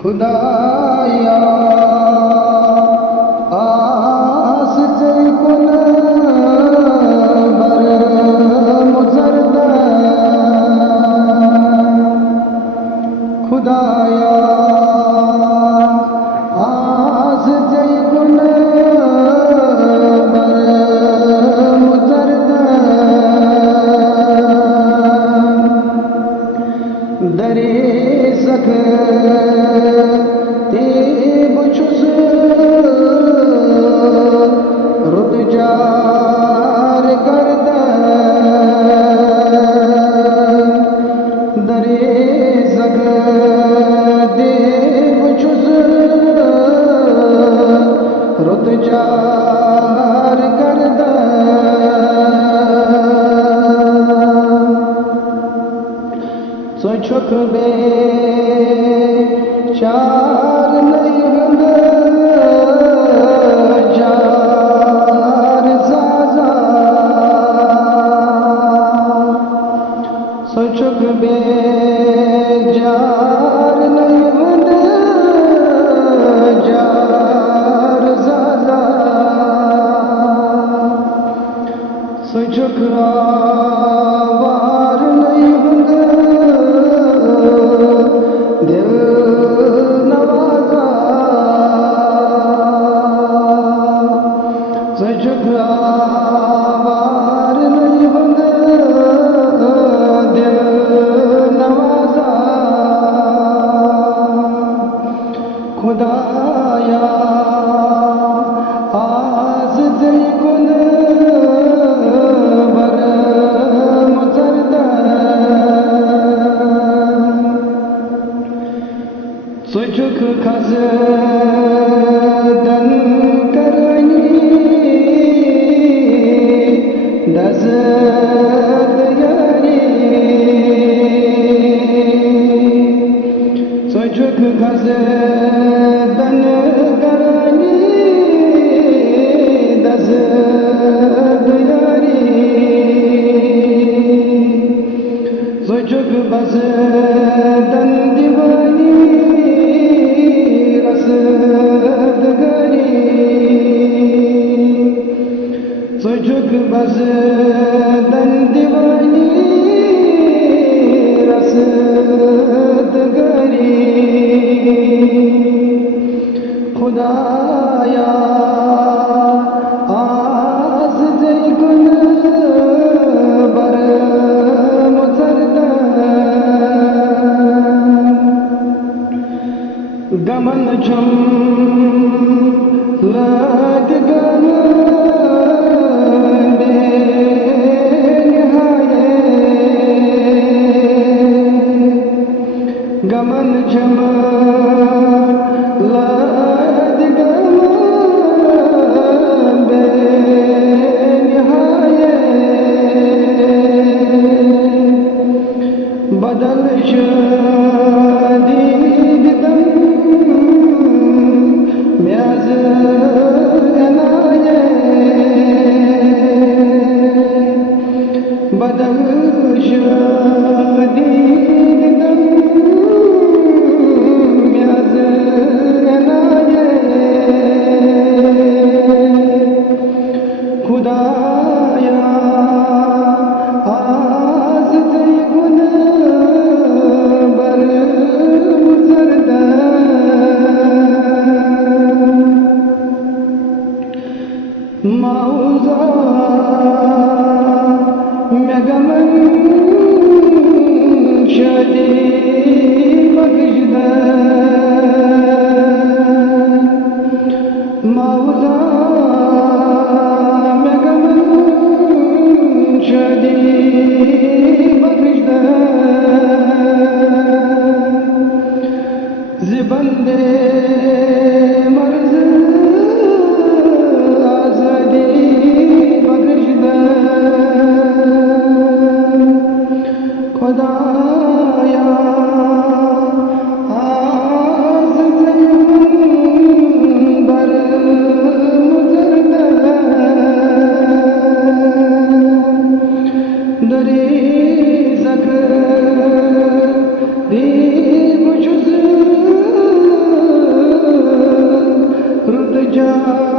खुदाया आस कुन बर मुजरद खुदाया आस कुन बर मुजरद दरे सख रुतजार करद दरे सग देव छुस रुतजार करद सो छुक बे चार नहीं हंद सोचुक बेजार नहीं हंद जार ज़ाज़ा सोचुक आवार नहीं हंद दिल नवाज़ा सोचुक आवार नहीं हंद खुदाया आस कुन बर मुजरद सुजुक खज दन करनी दस यारी सुजुक खज जुग बस दन दीवानी रसद गरी जुग बस दन दीवानी रसद गरी खुदाया आस गुन बर गमन छम लग गन बेनिहाये गमन छम लग गन बेनिहाये बदल खुदाया आस गुन बर मुजरद मौजा मेगमन शदी बगजद मौजा जिबंदे मर्ज आज़ादी बगजद खुदाया आस बर मुजरद दरे क्या